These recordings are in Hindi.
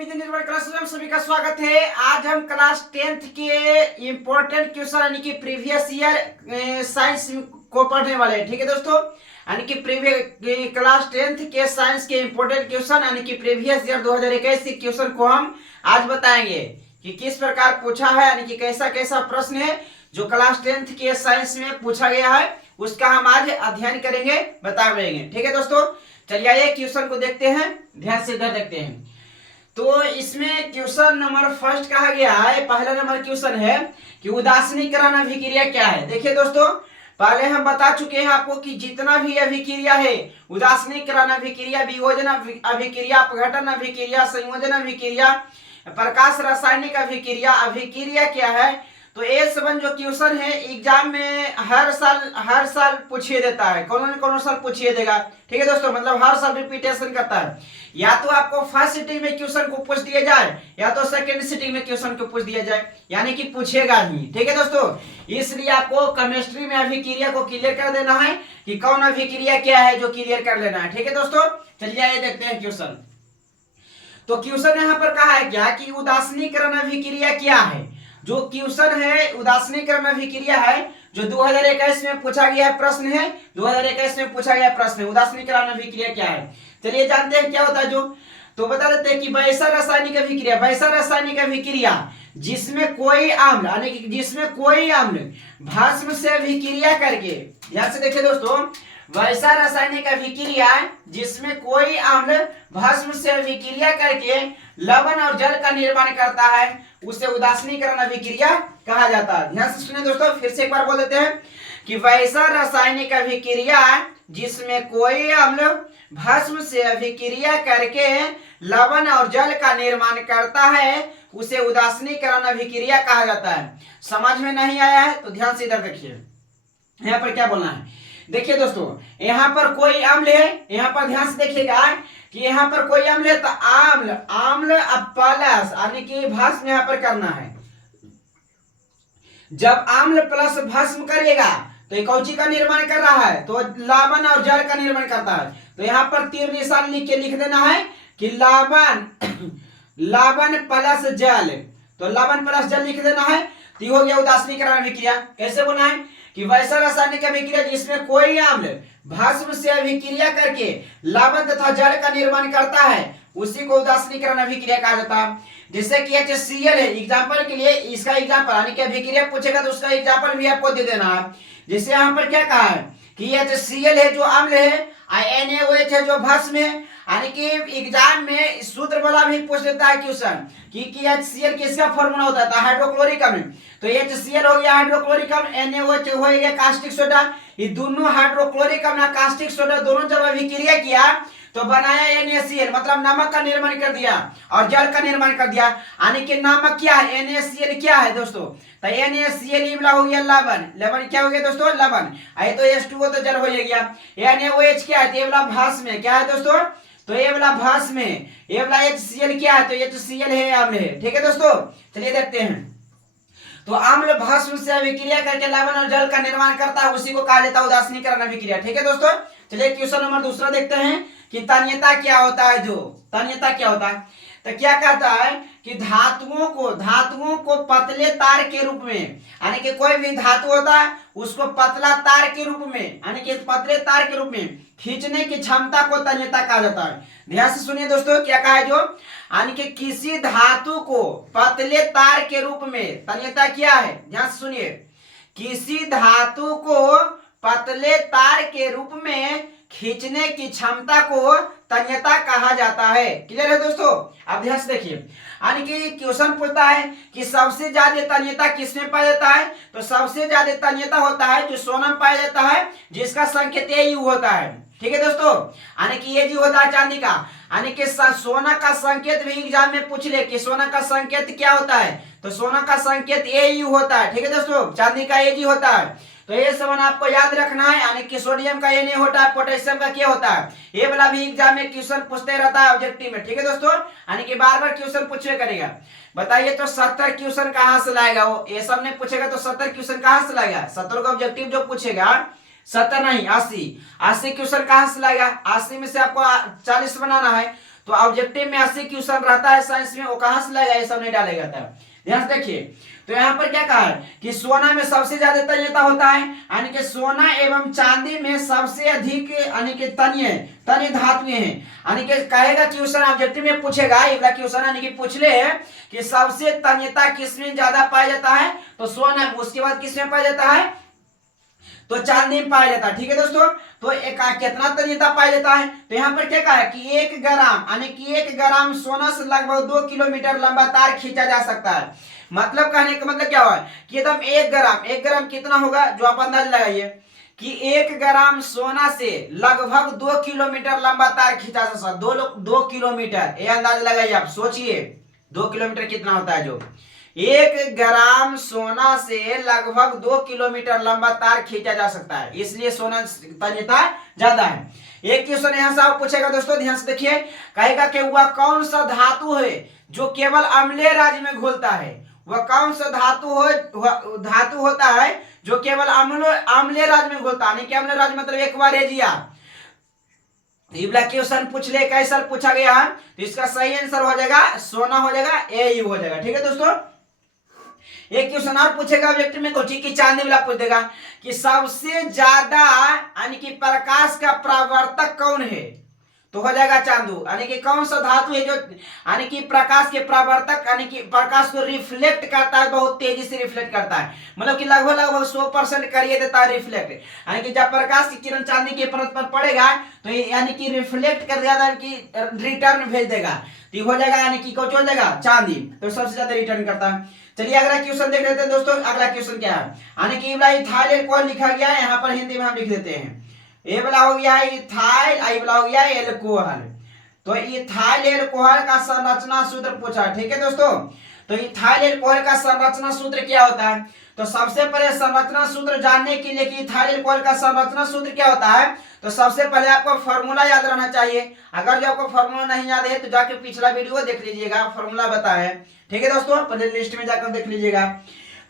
विधि निर्माण क्लास में सभी का स्वागत है। आज हम क्लास 10th के इम्पोर्टेंट क्वेश्चन यानी कि प्रीवियस ईयर साइंस को पढ़ने वाले हैं। ठीक है दोस्तों, यानी कि प्रीवियस क्लास 10th के साइंस के इम्पोर्टेंट क्वेश्चन यानी कि प्रीवियस ईयर 2021 के क्वेश्चन को हम आज बताएंगे कि किस प्रकार पूछा है, यानी कि कैसा कैसा प्रश्न है जो क्लास 10th के साइंस में पूछा गया है, उसका हम आज अध्ययन करेंगे, बताएंगे। ठीक है दोस्तों, चलिए आइए क्वेश्चन को देखते हैं, ध्यान से इधर देखते हैं। तो इसमें क्वेश्चन नंबर फर्स्ट कहा गया है, पहला नंबर क्वेश्चन है कि उदासीनीकरण अभिक्रिया क्या है। देखिए दोस्तों, पहले हम बता चुके हैं आपको कि जितना भी अभिक्रिया है, उदासीनीकरण अभिक्रिया, वियोजन अभिक्रिया, अपघटन अभिक्रिया, संयोजन अभिक्रिया, प्रकाश रासायनिक अभिक्रिया, अभिक्रिया क्या है। तो ये संबंध जो क्वेश्चन है एग्जाम में हर साल पूछिए देता है, कौन साल पूछिए देगा। ठीक है दोस्तों, मतलब हर साल रिपीटेशन करता है। या तो आपको फर्स्ट सिटिंग में क्वेश्चन को पूछ दिया जाए या तो सेकंड सिटिंग में क्वेश्चन को पूछ दिया जाए, यानी कि पूछेगा ही। ठीक है दोस्तों, इसलिए आपको केमिस्ट्री में अभिक्रिया को क्लियर कर देना है कि कौन अभिक्रिया क्या है, जो क्लियर कर लेना है। ठीक है दोस्तों, चलिए आइए देखते हैं क्वेश्चन। तो क्वेश्चन यहाँ पर कहा है क्या कि उदासीनीकरण अभिक्रिया क्या है। जो क्वेश्चन है उदासीनीकरण अभिक्रिया है, जो 2021 में पूछा गया प्रश्न है, 2021 में पूछा गया प्रश्न है, उदासीनीकरण अभिक्रिया क्या है। चलिए जानते हैं क्या होता है जो। तो बता देते हैं कि वैसा रासायनिक अभिक्रिया, वैसा रासायनिक अभिक्रिया जिसमें कोई अम्ल, यानी कि जिसमें कोई अम्ल भस्म से अभिक्रिया करके, ध्यान से देखिए दोस्तों, वैसा रासायनिक अभिक्रिया जिसमें कोई अम्ल भस्म से अभिक्रिया करके लवण और जल का निर्माण करता है, उसे उदासीनीकरण अभिक्रिया कहा जाता है। ध्यान से सुनिए दोस्तों, फिर से एक बार बोल देते हैं कि वैसा रासायनिक अभिक्रिया जिसमें कोई अम्ल भस्म से अभिक्रिया करके लवण और जल का निर्माण करता है, उसे उदासीनीकरण अभिक्रिया कहा जाता है। समझ में नहीं आया है तो ध्यान से इधर देखिए, यहाँ पर क्या बोलना है। देखिए दोस्तों, यहाँ पर कोई अम्ल है, यहाँ पर ध्यान से देखिएगा कि यहाँ पर कोई अम्ल है तो अम्ल प्लस यानी कि भस्म यहाँ पर करना है। जब अम्ल प्लस भस्म करेगा तो ये कौची का निर्माण कर रहा है, तो लवण और जल का निर्माण करता है। तो यहाँ पर तीर निशान लिख देना है कि लवण प्लस जल, तो लवण प्लस जल लिख देना है। तो हो गया उदासीनीकरण अभिक्रिया। कैसे बोलना है कि वैसा रासायनिक अभिक्रिया जिसमें कोई अम्ल भस्म से अभिक्रिया करके लवण तथा जल का निर्माण करता है, उसी को उदासीनीकरण अभिक्रिया कहा जाता है। जैसे कि HCl है, एग्जांपल के लिए इसका एग्जांपल, यानी कि अभिक्रिया पूछेगा तो उसका एग्जांपल भी आपको दे देना है। जैसे यहाँ पर क्या कहा है कि HCl है जो अम्ल है, NaOH है जो भस्म है, यानी कि एग्जाम में सूत्र वाला भी पूछ लेता है क्वेश्चन कि HCl किसका फॉर्मूला होता है, हाइड्रोक्लोरिक अम्ल। तो HCl हो गया हाइड्रोक्लोरिक अम्ल, NaOH हो गया कास्टिक सोडा। ये दोनों हाइड्रोक्लोरिक अम्ल कास्टिक सोडा दोनों जब अभिक्रिया किया तो बनाया NaCl, मतलब नमक का निर्माण कर दिया और जल का निर्माण कर दिया। यानी कि नमक क्या है, NaCl क्या है दोस्तों, तो NaCl ये वाला हो गया लवण, लवण क्या हो गया दोस्तों, लवण। आई तो H2O तो जल हो गया। NaOH क्या है, तो ये वाला भस्म है, क्या है दोस्तों, तो ये वाला भस्म है। ये वाला HCl क्या है, तो HCl है, अम्ल है। ठीक है दोस्तों, चलिए देखते हैं। तो अम्ल भस्म से अभिक्रिया करके लवण और जल का निर्माण करता है, उसी को कहा जाता है उदासीनीकरण अभिक्रिया। ठीक है दोस्तों, चलिए क्वेश्चन नंबर दूसरा देखते हैं कि तन्यता क्या होता है। जो तन्यता क्या होता है, तो क्या कहता है कि धातुओं को पतले तार के रूप में, यानी कि कोई भी धातु होता है उसको पतला तार के रूप में, यानी कि पतले तार के रूप में खींचने की क्षमता को तन्यता कहा जाता है। ध्यान से सुनिए दोस्तों, क्या कहा है जो, यानी कि किसी धातु को पतले तार के रूप में, तन्यता क्या है, ध्यान से सुनिए, किसी धातु को पतले तार के रूप में खींचने की क्षमता को तन्यता कहा जाता है। क्लियर है दोस्तों, अब ध्यान से देखिए, यानी कि क्वेश्चन पूछता है कि सबसे ज्यादा तन्यता किसमें पाया जाता है, तो सबसे ज्यादा तन्यता होता है जो सोना पाया जाता है, जिसका संकेत Au होता है। ठीक है दोस्तों, यानी कि Ag होता है चांदी का, यानी कि सोना का संकेत भी एग्जाम में पूछ ले कि सोना का संकेत क्या होता है, तो सोना का संकेत Au होता है। ठीक है दोस्तों, चांदी का Ag होता है। तो ये सब आपको याद रखना है, यानी कि सोडियम का Na होता है, पोटेशियम का क्या होता है, ये वाला भी एग्जाम में क्वेश्चन पूछते रहता है ऑब्जेक्टिव में। ठीक है दोस्तों, यानी कि बार बार क्वेश्चन पूछे करेगा। बताइए तो 70 क्वेश्चन कहाँ से लाएगा वो, ये सब ने पूछेगा तो 70 क्वेश्चन कहाँ से लाएगा, 70 का ऑब्जेक्टिव जो पूछेगा, 70 नहीं 80 क्वेश्चन कहाँ से लाएगा, 80 में से आपको 40 बनाना है, तो ऑब्जेक्टिव में 80 क्वेश्चन रहता है साइंस में, वो कहां से लाएगा, ये सब नहीं डालेगा था। ध्यान से देखिए, तो यहाँ पर क्या कहा है कि सोना में सबसे ज्यादा तन्यता होता है, यानी कि सोना एवं चांदी में सबसे अधिक यानी कि तन्य धातुएं हैं। यानी कि कहेगा क्वेश्चन ऑब्जेक्टिव में पूछेगा, ये वाला क्वेश्चन यानी कि पूछ ले कि सबसे तन्यता किसमें ज्यादा पाया जाता है, तो सोना में, उसके बाद किसमें पाया जाता है, तो चांदी में पाया जाता है। ठीक है दोस्तों, तो एक कितना तन्यता पाया जाता है, तो यहाँ पर क्या कहा है कि 1 ग्राम यानी कि 1 ग्राम सोना से लगभग 2 किलोमीटर लंबा तार खींचा जा सकता है। मतलब कहने का मतलब क्या हुआ कि एकदम 1 ग्राम कितना होगा, जो आप अंदाज लगाइए कि 1 ग्राम सोना से लगभग 2 किलोमीटर लंबा तार खींचा जा सकता है। 2 किलोमीटर, ये अंदाज लगाइए, आप सोचिए 2 किलोमीटर कितना होता है। जो 1 ग्राम सोना से लगभग 2 किलोमीटर लंबा तार खींचा जा सकता है, इसलिए सोना तन्यता ज्यादा है। एक क्वेश्चन यहां से आप पूछेगा दोस्तों, ध्यान से देखिए, कहेगा कि वह कौन सा धातु है जो केवल अम्लीय राज्य में घुलता है। वह कौन सा धातु होता है जो केवल अम्लीय राज्य में घुलता है, यानी कि अम्लीय राज्य मतलब एक्वारेजिया। क्वेश्चन पूछ ले, कैसा पूछा गया है, तो इसका सही आंसर हो जाएगा सोना, हो जाएगा ए हो जाएगा। ठीक है दोस्तों, एक क्वेश्चन और पूछेगा ऑब्जेक्टिव में, तो ठीक है चांदी वाला पूछ देगा कि सबसे ज्यादा यानी कि प्रकाश का परावर्तक कौन है, तो हो जाएगा चांदू। यानी कि कौन सा धातु है जो यानी कि प्रकाश के परावर्तक यानी कि प्रकाश को रिफ्लेक्ट करता है, बहुत तेजी से रिफ्लेक्ट करता है, मतलब कि लगभग 100% करिए देता है रिफ्लेक्ट। यानी कि जब प्रकाश की किरण चांदी के परत पर पड़ेगा तो यानी कि रिफ्लेक्ट कर देगा, कि रिटर्न भेज देगा, तो हो जाएगा यानी कि कौन हो जाएगा चांदी, तो सबसे ज्यादा रिटर्न करता है। चलिए अगला क्वेश्चन देख लेते हैं दोस्तों। अगला क्वेश्चन क्या है, यानी कि इथाइल अल्कोहल लिखा गया है, यहाँ पर हिंदी में हम लिख देते हैं। ये वाला हो गया इथाइल, आई वाला हो गया एल्कोहल। तो इथाइल अल्कोहल का संरचना सूत्र पूछा। ठीक है दोस्तों, तो इथाइल अल्कोहल का संरचना सूत्र क्या होता है, तो सबसे पहले संरचना सूत्र जानने के लिए कि इथाइल अल्कोहल का संरचना सूत्र क्या होता है, तो सबसे पहले आपको फॉर्मूला याद रहना चाहिए। अगर जो आपको फॉर्मूला नहीं याद है तो जाके पिछला वीडियो देख लीजिएगा, फॉर्मूला बताया है। ठीक है दोस्तों, पहले लिस्ट में जाकर देख लीजिएगा।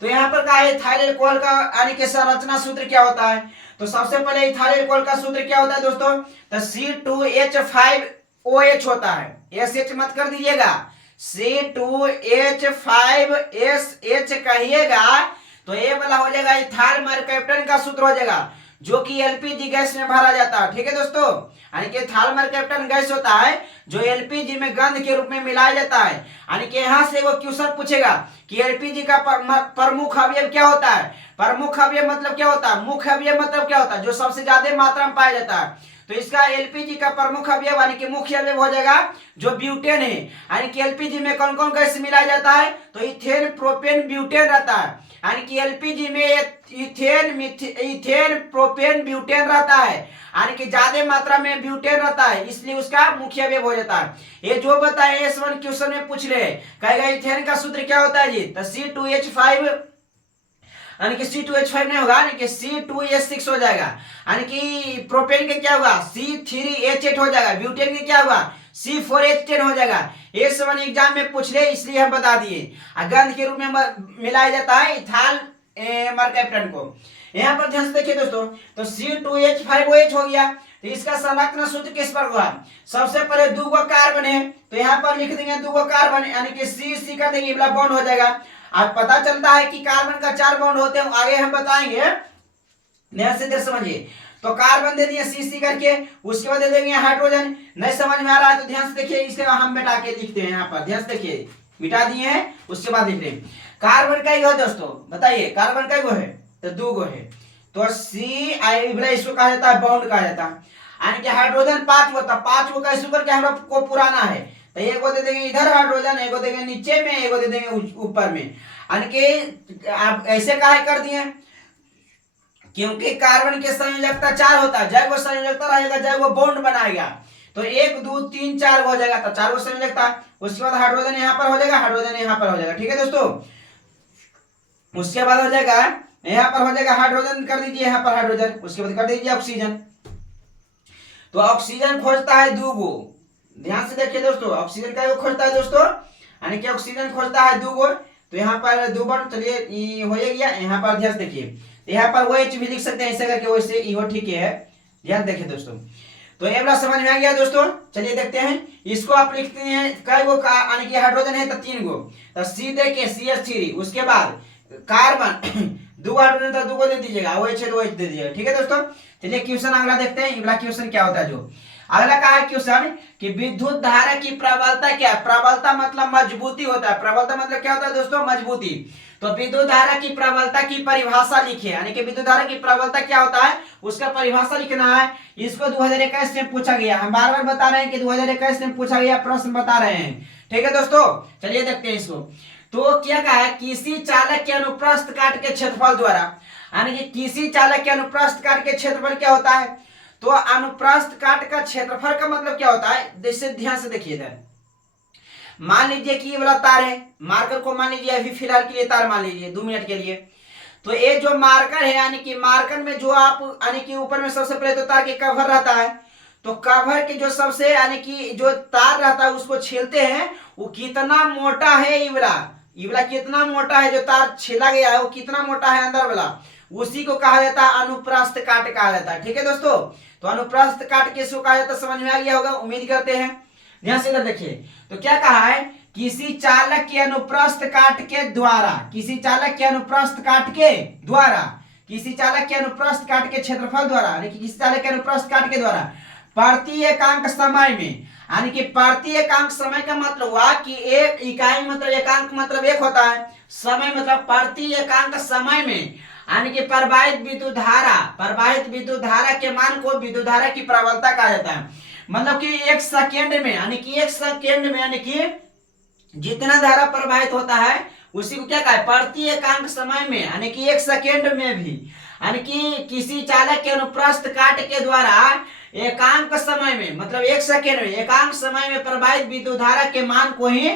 तो यहाँ पर कहा है इथाइल अल्कोहल का यानी कि संरचना सूत्र क्या होता है, तो सबसे पहले इथाइल अल्कोहल का सूत्र क्या होता है दोस्तों, तो C2H5OH होता है, SH मत कर दीजिएगा, C2H5SH कहिएगा, तो ये वाला हो जाएगा इथाइल मरकैप्टन का सूत्र हो जाएगा, जो कि एलपीजी गैस में भरा जाता है। ठीक है दोस्तों, यानी कि इथाइल मरकैप्टन गैस होता है जो एलपीजी में गंध के रूप में मिलाया जाता है। यानी कि यहाँ से वो क्वेश्चन पूछेगा कि एलपीजी का प्रमुख अवयव क्या होता है, प्रमुख अवयव मतलब क्या होता है, मुख्य अवयव मतलब क्या होता है, जो सबसे ज्यादा मात्रा में पाया जाता है। तो इसका एलपीजी का प्रमुख अवयव यानी कि मुख्य अवयव हो जाएगा जो ब्यूटेन है। यानी कि एलपीजी में कौन कौन गैस मिलाया जाता है, तो इथेन, प्रोपेन, ब्यूटेन रहता है। यानी कि एलपीजी में इथेन, प्रोपेन, ब्यूटेन रहता है, यानी कि ज्यादा मात्रा में ब्यूटेन रहता है, इसलिए उसका मुख्य अवयव हो जाता है। ये जो बताए S1 क्वेश्चन में पूछ रहे हैं, कहेगा इथेन का सूत्र क्या होता है जी, तो C2H5, यानी कि C2H5 नहीं होगा, यानी कि C2H6 हो जाएगा। यानी कि प्रोपेन के क्या होगा, C3H8 हो जाएगा, ब्यूटेन के क्या होगा, C4H10 हो जाएगा। S1 एग्जाम में पूछ ले, इसलिए हम बता दिए। गंध के रूप में मिलाया जाता है इथाइल मरकैप्टन को। यहाँ पर ध्यान से देखिए दोस्तों, तो C2H5OH हो गया, तो इसका संरचना सूत्र किस पर हुआ, सबसे पहले 2 कार्बन है, तो यहाँ पर लिख देंगे 2 कार्बन, यानी कि C कर देंगे, बॉन्ड हो जाएगा। अब पता चलता है कि कार्बन का 4 बॉन्ड होते हैं, आगे हम बताएंगे, ध्यान से देर समझिए। तो कार्बन दे दिए CC करके, उसके बाद दे देंगे हाइड्रोजन। नहीं समझ में आ रहा है तो ध्यान से देखिए, इसके हम मिटा के लिखते हैं, यहाँ पर ध्यान से देखिए, मिटा दिए हैं, उसके बाद लिख रहे हैं। कार्बन का है दोस्तों, बताइए कार्बन का है, तो 2 है, तो इसको कहा जाता है बॉन्ड कहा जाता है। यानी कि हाइड्रोजन 5 होता, 5 को कैसे करके हम लोग को पुराना है, तो एक दे देंगे इधर हाइड्रोजन, एक देंगे नीचे में, एक दे देंगे ऊपर में। यानी कि आप ऐसे काहे कर दिए, क्योंकि कार्बन के संयोजकता 4 होता है, जब वो संयोजकता रहेगा जब वो बॉन्ड बनाएगा, तो 1 2 3 4 हो जाएगा, तो 4 संयोजकता। उसके बाद हाइड्रोजन यहाँ पर हो जाएगा, हाइड्रोजन यहाँ पर हो जाएगा। ठीक है दोस्तों, उसके बाद हो जाएगा यहाँ पर हो जाएगा हाइड्रोजन, कर दीजिए यहाँ पर हाइड्रोजन, उसके बाद कर दीजिए ऑक्सीजन। तो ऑक्सीजन खोजता है 2 ध्यान से देखिए दोस्तों, ऑक्सीजन का खोजता है दोस्तों, यानी कि ऑक्सीजन खोजता है 2 तो यहाँ पर 2 बॉन्ड, चलिए हो गया। यहाँ पर ध्यान देखिए, यहाँ पर OH भी लिख सकते हैं ऐसे करके, वैसे इहो ठीक है, ध्यान देखिए दोस्तों। तो ये वाला समझ में आ गया दोस्तों। चलिए देखते हैं, इसको आप लिखते हैं कई गो यानी कि हाइड्रोजन है तो 3 गो, तो सी दे के CH3, उसके बाद कार्बन 2 हाइड्रोजन तो 2 को दे दीजिएगा, OH है तो OH दे दीजिएगा। ठीक है दोस्तों। चलिए क्वेश्चन अगला देखते हैं, अगला क्वेश्चन क्या होता है। जो अगला कहा है क्वेश्चन कि विद्युत धारा की प्रबलता क्या है। प्रबलता मतलब मजबूती होता है। प्रबलता मतलब क्या होता है दोस्तों, मजबूती। तो विद्युत धारा की प्रबलता की परिभाषा लिखिए, यानी कि विद्युत धारा की प्रबलता क्या होता है उसका परिभाषा लिखना है। इसको 2021 में पूछा गया, हम बार बार बता रहे हैं कि 2021 में पूछा गया प्रश्न बता रहे हैं। ठीक है दोस्तों। चलिए देखते हैं इसको। तो क्या कहा है, किसी चालक के अनुप्रस्थ काट के क्षेत्रफल द्वारा, यानी कि किसी चालक के अनुप्रस्थ काट के क्षेत्रफल क्या होता है। तो अनुप्रस्थ काट का क्षेत्रफल का मतलब क्या होता है, जैसे ध्यान से देखिए इधर, मान लीजिए कि ये वाला तार है, मार्कर को मान लीजिए अभी फिलहाल के लिए तार मान लीजिए 2 मिनट के लिए। तो ये जो मार्कर है, यानी कि मार्कर में जो आप यानी कि ऊपर में सबसे पहले तो तार के कवर रहता है, तो कवर के जो सबसे यानी कि जो तार रहता है उसको छीलते हैं, वो कितना मोटा है, ये वाला कितना मोटा है, जो तार छीला गया है वो कितना मोटा है अंदर वाला, उसी को कहा जाता है अनुप्रस्थ काट कहा जाता है। ठीक है दोस्तों। तो अनुप्रस्थ काट किसको कहा जाता है समझ में आ गया होगा, उम्मीद करते हैं। ध्यान से इधर देखिए, तो क्या कहा है, किसी चालक के अनुप्रस्थ काट के द्वारा, किसी चालक के अनुप्रस्थ काट के द्वारा, किसी चालक के अनुप्रस्थ काट के क्षेत्रफल द्वारा, यानी कि किसी चालक के अनुप्रस्थ काट के द्वारा प्रति एकांक समय में, यानी कि प्रति एकांक समय का मतलब हुआ कि एक इकाई मतलब एकांक मतलब एक होता है, समय मतलब प्रति एकांक समय में, यानी कि प्रवाहित विद्युत धारा के मान को विद्युत धारा की प्रबलता कहा जाता है। मतलब कि 1 सेकेंड में, यानी कि 1 सेकेंड में, यानी कि जितना धारा प्रवाहित होता है उसी को क्या कहा है, प्रति एकांक समय में, यानी कि 1 सेकेंड में भी, यानी कि किसी चालक के अनुप्रस्थ काट के द्वारा एकांक समय में, मतलब 1 सेकेंड में एकांक समय में प्रवाहित विद्युत धारा के मान को ही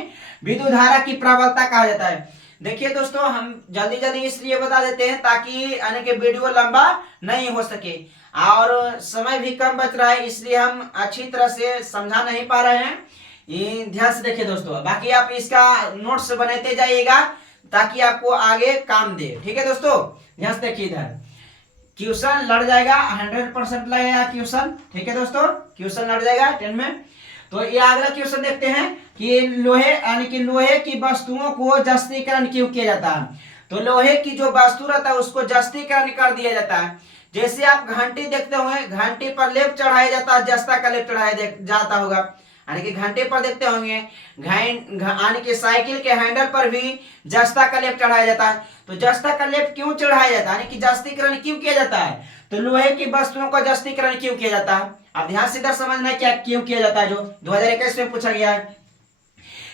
विद्युत धारा की प्रबलता कहा जाता है। देखिए दोस्तों, हम जल्दी जल्दी इसलिए बता देते हैं ताकि यानी कि वीडियो लंबा नहीं हो सके, और समय भी कम बच रहा है, इसलिए हम अच्छी तरह से समझा नहीं पा रहे हैं। ये ध्यान से देखिए दोस्तों, बाकी आप इसका नोट्स बनाते जाइएगा ताकि आपको आगे काम दे। ठीक है दोस्तों। ध्यान से देखिए, इधर क्वेश्चन लड़ जाएगा, 100% लगेगा क्वेश्चन। ठीक है दोस्तों, क्वेश्चन लड़ जाएगा 10 में। तो ये अगला क्वेश्चन देखते हैं कि लोहे यानी कि लोहे की वस्तुओं को जस्तीकरण क्यों किया जाता है। तो लोहे की जो वस्तु रहता है उसको जस्तीकरण कर दिया जाता है। जैसे आप घंटी देखते होंगे, घंटी पर लेप चढ़ाया जाता है, जस्ता का लेप चढ़ाया जाता होगा, यानी कि घंटे पर देखते होंगे, यानी कि साइकिल के हैंडल पर भी जस्ता का लेप चढ़ाया जाता है। तो जस्ता का लेप क्यों चढ़ाया जाता है, यानी कि जस्तीकरण क्यों किया जाता है, तो लोहे की वस्तुओं का जस्तीकरण क्यों किया जाता है। अब ध्यान से इधर समझना है क्या क्यों किया जाता है, जो 2021 में पूछा गया है।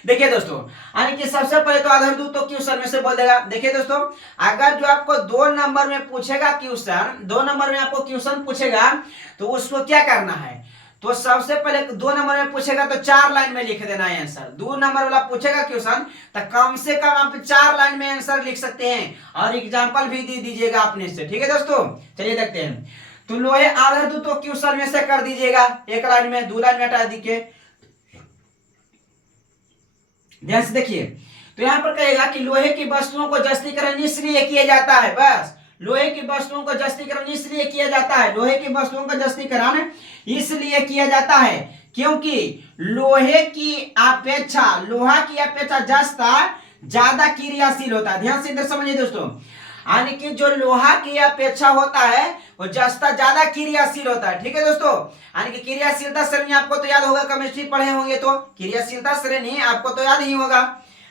देखिए दोस्तों, यानी कि सबसे पहले तो आधार दूं तो क्वेश्चन में से बोल देगा। देखिए दोस्तों, अगर जो आपको 2 नंबर में पूछेगा क्वेश्चन, 2 नंबर में आपको क्वेश्चन पूछेगा तो उसको क्या करना है, तो सबसे पहले 2 नंबर में पूछेगा तो 4 लाइन में लिख देना है आंसर। 2 नंबर वाला पूछेगा क्वेश्चन तो कम से कम आप 4 लाइन में आंसर लिख सकते हैं, और एग्जाम्पल भी दे दीजिएगा अपने से। ठीक है दोस्तों। चलिए देखते हैं, तो लोहे आधार दूं तो क्वेश्चन में से कर दीजिएगा 1 लाइन में, 2 लाइन में हटा दीजिए। ध्यान से देखिए, तो यहां पर कहेगा कि लोहे की वस्तुओं को जस्तीकरण इसलिए किया जाता है, बस लोहे की वस्तुओं को जस्तीकरण इसलिए किया जाता है, लोहे की वस्तुओं का जस्तीकरण इसलिए किया जाता है क्योंकि लोहे की अपेक्षा, लोहा की अपेक्षा जस्ता ज्यादा क्रियाशील होता है। ध्यान से इधर समझिए दोस्तों, यानी कि जो लोहा की अपेक्षा होता है वो जस्ता ज्यादा क्रियाशील होता है। ठीक है दोस्तों, यानी कि क्रियाशीलता श्रेणी आपको तो याद होगा, केमिस्ट्री पढ़े होंगे तो क्रियाशीलता श्रेणी आपको तो याद ही होगा।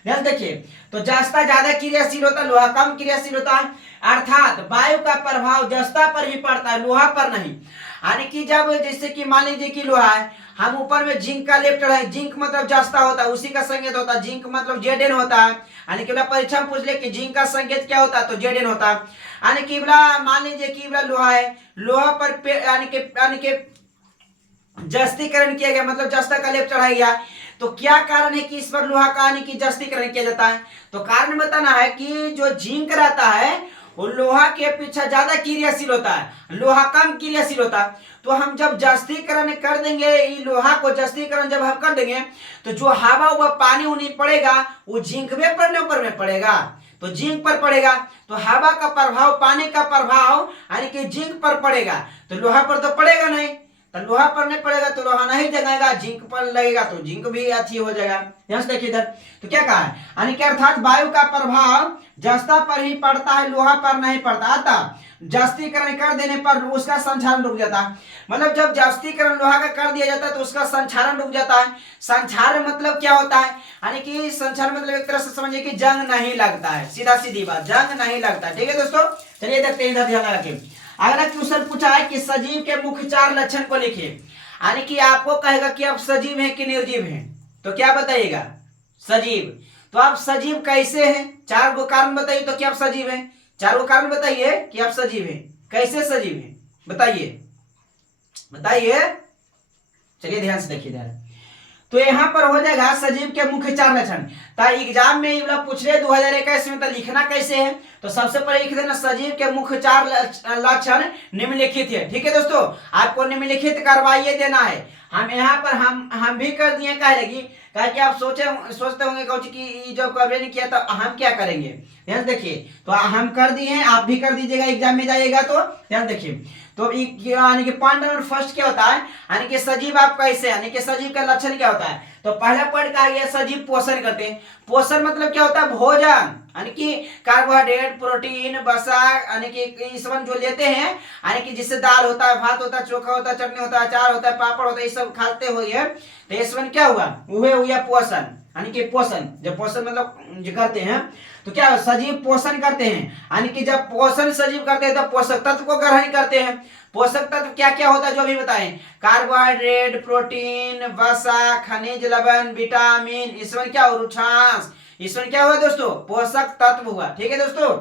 ध्यान देखिए, तो जस्ता ज्यादा क्रियाशील होता है, लोहा कम क्रियाशील होता है, अर्थात वायु का प्रभाव जस्ता पर ही पड़ता है, लोहा पर नहीं। यानी कि जब जैसे कि मान लीजिए कि लोहा है, हम ऊपर में जिंक का लेप चढ़ाए, जिंक मतलब जस्ता होता है, उसी का संकेत होता है, जिंक मतलब Zn होता है। यानी कि परीक्षा में पूछ ले कि जिंक का संकेत क्या होता है, तो Zn होता है। यानी कि मान लीजिए कि लोहा है, लोहा पर यानी कि जस्तीकरण किया गया, मतलब जस्ता का लेप चढ़ाया गया। तो क्या कारण है कि इस पर लोहा का यानी कि जस्तीकरण किया जाता है, तो कारण बताना है कि जो जिंक रहता है वो लोहा के अपेक्षा ज्यादा क्रियाशील होता है, लोहा कम क्रियाशील होता है। तो हम जब जस्तीकरण कर देंगे, लोहा को जस्तीकरण जब हम कर देंगे तो जो हवा व पानी उनी पड़ेगा वो जिंक में ऊपर में पड़ेगा, तो जिंक पर पड़ेगा, तो हवा का प्रभाव, पानी का प्रभाव यानी कि जिंक पर पड़ेगा, तो लोहा पर तो पड़ेगा नहीं। तो लोहा पर नहीं पड़ेगा तो लोहा नहीं जगेगा, जिंक पर लगेगा तो जिंक भी अच्छी हो जाएगा। ध्यान से देखिए इधर, तो क्या कहा है, यानी कि अर्थात वायु का प्रभाव जस्ता पर ही पड़ता है, लोहा पर नहीं पड़ता। अतः जस्तीकरण कर देने पर उसका संचालन रुक जाता है। मतलब जब जस्तीकरण लोहा का कर दिया जाता है तो उसका संचालन रुक जाता है। संचालन मतलब क्या होता है, यानी कि संचालन मतलब एक तरह से समझिए कि जंग नहीं लगता है, सीधा सीधी बात, जंग नहीं लगता है। ठीक है दोस्तों, चलिए देखते हैं, इधर ध्यान लगा के। अगला क्वेश्चन पूछा है कि सजीव के मुख्य 4 लक्षण को लिखिए। यानी कि आपको कहेगा कि आप सजीव हैं कि निर्जीव हैं, तो क्या बताइएगा, सजीव। तो आप सजीव कैसे हैं, 4 गो कारण बताइए तो क्या आप सजीव हैं, 4 गो कारण बताइए कि आप सजीव हैं, कैसे सजीव हैं, बताइए बताइए। चलिए ध्यान से देखिए इधर, तो यहां पर हो जाएगा सजीव के मुख्य 4 लक्षण। तो एग्जाम में ये वाला पूछ रहे 2021 में, तो लिखना कैसे है, तो सबसे पहले लिख देना सजीव के मुख्य 4 लक्षण निम्नलिखित है। ठीक है दोस्तों, आपको निम्नलिखित करवाइए देना है। हम यहाँ पर हम भी कर दिए, कह लगी कि आप सोचते होंगे कोच कि जो करवे नहीं किया तो हम क्या करेंगे। ध्यान देखिए, तो हम कर दिए हैं, आप भी कर दीजिएगा, एग्जाम में जाइएगा तो ध्यान देखिए। तो यानी कि पॉइंट नंबर फर्स्ट क्या होता है, यानी कि सजीव आप कैसे, यानी कि सजीव का लक्षण क्या होता है। तो पहला पॉइंट कहा गया सजीव पोषण करते हैं। पोषण मतलब क्या होता है, भोजन, यानी कि कार्बोहाइड्रेट, प्रोटीन, वसा, यानी कि इस सब जो लेते हैं, यानी कि जिससे दाल होता है, भात होता है, चोखा होता है, चटनी होता है, अचार होता है, पापड़ होता है, ये सब खाते हुए, तो इसमें क्या हुआ, वह हो गया पोषण। यानी कि पोषण, जब पोषण मतलब जो करते हैं तो क्या सजीव पोषण करते हैं, यानी कि जब पोषण सजीव करते हैं तो पोषक तत्व को ग्रहण करते हैं। पोषक तत्व क्या क्या होता है जो भी बताएं, कार्बोहाइड्रेट, प्रोटीन, वसा, खनिज लवण, विटामिन, इसमें क्या रुक्षांश, इसमें क्या हुआ दोस्तों, पोषक तत्व हुआ। ठीक है दोस्तों,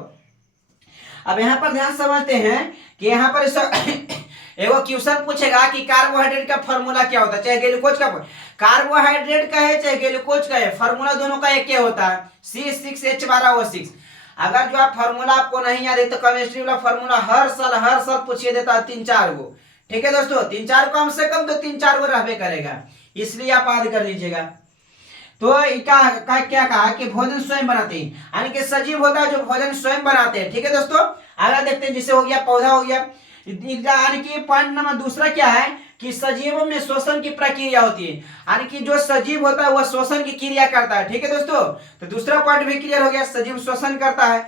अब यहाँ पर ध्यान समझते हैं कि यहाँ पर एगो क्वेश्चन पूछेगा कि कार्बोहाइड्रेट का फॉर्मूला क्या होता है, चाहे ग्लूकोज का, कार्बोहाइड्रेट का है चाहे ग्लूकोज का है, फॉर्मूला दोनों का एक क्या होता है, C6H12O6। अगर जो आप फॉर्मूला आपको नहीं याद है तो केमिस्ट्री वाला फॉर्मूला हर साल पूछिए देता है 3-4 गो। ठीक है दोस्तों, 3-4 कम से कम तो 3-4 गो रहबे करेगा, इसलिए आप याद कर लीजिएगा। तो क्या कहा कि भोजन स्वयं बनाते हैं, यानी कि सजीव होता है जो भोजन स्वयं बनाते हैं। ठीक है दोस्तों, आगे देखते हैं, जिसे हो गया पौधा हो गया। यानी कि पॉइंट नंबर दूसरा क्या है कि सजीवों में श्वसन की प्रक्रिया होती है, यानी कि जो सजीव होता है वह श्वसन की क्रिया करता है। ठीक है दोस्तों, तो दूसरा पॉइंट भी क्लियर हो गया, सजीव श्वसन करता है।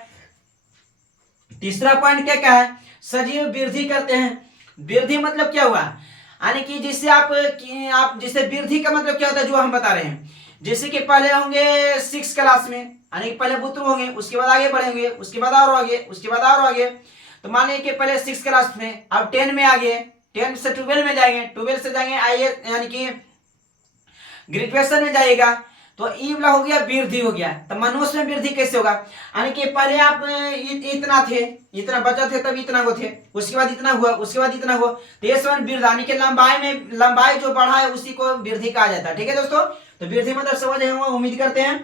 तीसरा पॉइंट क्या है, सजीव वृद्धि करते हैं। वृद्धि मतलब क्या हुआ, यानी कि जिससे आप जिससे वृद्धि का मतलब क्या होता है जो हम बता रहे हैं, जैसे कि पहले होंगे 6 क्लास में, यानी कि पहले पुत्र होंगे, उसके बाद आगे बढ़ेंगे, उसके बाद और आगे, उसके बाद और आगे। तो मान लीजिए कि पहले 6 क्लास में, अब 10 में आ गए, 10 से 12 में जाएंगे, 12 से जाएंगे IAS यानी कि ग्रेजुएशन में जाएगा, तो ई वाला हो गया वृद्धि हो गया। तो मनुष्य में वृद्धि कैसे होगा, यानी कि पहले आप इतना थे, इतना बचा थे, तब इतना को थे, उसके बाद इतना हुआ, उसके बाद इतना हुआ, तो ये सब वृद्धि, यानी कि लंबाई जो बढ़ा है उसी को वृद्धि कहा जाता है। ठीक है दोस्तों, तो वृद्धि मतलब समझ हम उम्मीद करते हैं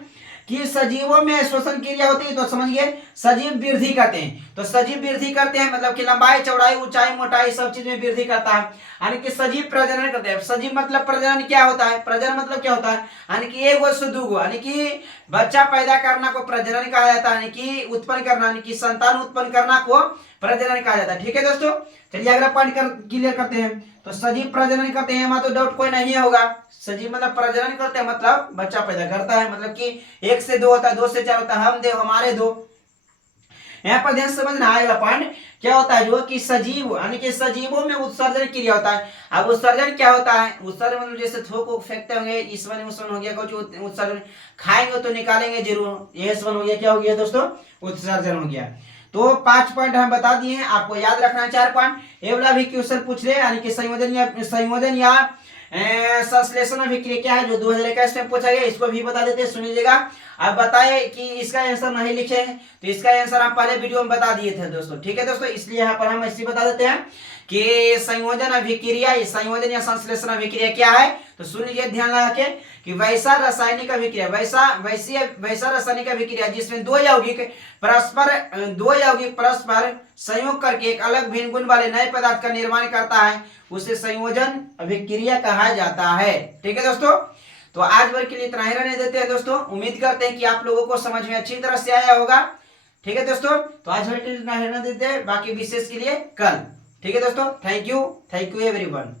कि सजीवों में श्वसन क्रिया होती है, तो समझिए सजीव वृद्धि करते हैं। तो सजीव वृद्धि करते हैं मतलब कि लंबाई, चौड़ाई, ऊंचाई, मोटाई सब चीज में वृद्धि करता है। यानी कि सजीव प्रजनन करते हैं। सजीव मतलब प्रजनन क्या होता है, प्रजनन मतलब क्या होता है, यानी कि एक गो से दो गो, यानी कि बच्चा पैदा करना को प्रजनन कहा जाता है, यानी कि उत्पन्न करना, यानी कि संतान उत्पन्न करना को प्रजनन कहा जाता है। ठीक है दोस्तों, चलिए अगला पॉइंट क्लियर करते हैं। तो सजीव प्रजनन करते हैं, वहां तो डाउट कोई नहीं होगा। सजीव मतलब प्रजनन करते हैं, मतलब बच्चा पैदा करता है, मतलब कि 1 से 2 होता है, 2 से 4 होता है, हम दे हमारे दो। यहाँ पर ध्यान समझना है, पॉइंट क्या होता है जो कि सजीव, यानी कि सजीवों में उत्सर्जन क्रिया होता है। अब उत्सर्जन क्या होता है, उत्सर्जन मतलब जैसे थोक फेंकते होंगे, ईश्वन उस्वन हो गया, कुछ उत्सर्जन, खाएंगे तो निकालेंगे जरूर, ये ईश्वन हो गया, क्या हो गया दोस्तों, उत्सर्जन हो गया। तो 5 पॉइंट हम बता दिए हैं, आपको याद रखना है 4 पॉइंट। ये वाला भी क्वेश्चन पूछ रहे, यानी कि संयोजन या संश्लेषण अभिक्रिया क्या है, जो 2021 में पूछा गया, इसको भी बता देते हैं, सुन लीजिएगा। अब बताए कि इसका आंसर नहीं लिखे हैं, तो इसका आंसर हम पहले वीडियो में बता दिए थे दोस्तों। ठीक है दोस्तों, इसलिए यहाँ पर हम ऐसे बता देते हैं कि संयोजन अभिक्रिया, संयोजन या संश्लेषण अभिक्रिया क्या है, तो सुन लीजिए ध्यान लगा के कि वैसा रासायनिक अभिक्रिया, वैसा रासायनिक अभिक्रिया जिसमें दो यौगिक परस्पर संयोग करके एक अलग भिन्न गुण वाले नए पदार्थ का निर्माण करता है, उसे संयोजन अभिक्रिया कहा जाता है। ठीक है दोस्तों, तो आज भर के लिए इतना ही रहने देते हैं दोस्तों। उम्मीद करते हैं कि आप लोगों को समझ में अच्छी तरह से आया होगा। ठीक है दोस्तों, तो आज भर के लिए इतना रहने देते हैं, बाकी विशेष के लिए कल। ठीक है दोस्तों, थैंक यू एवरीवन।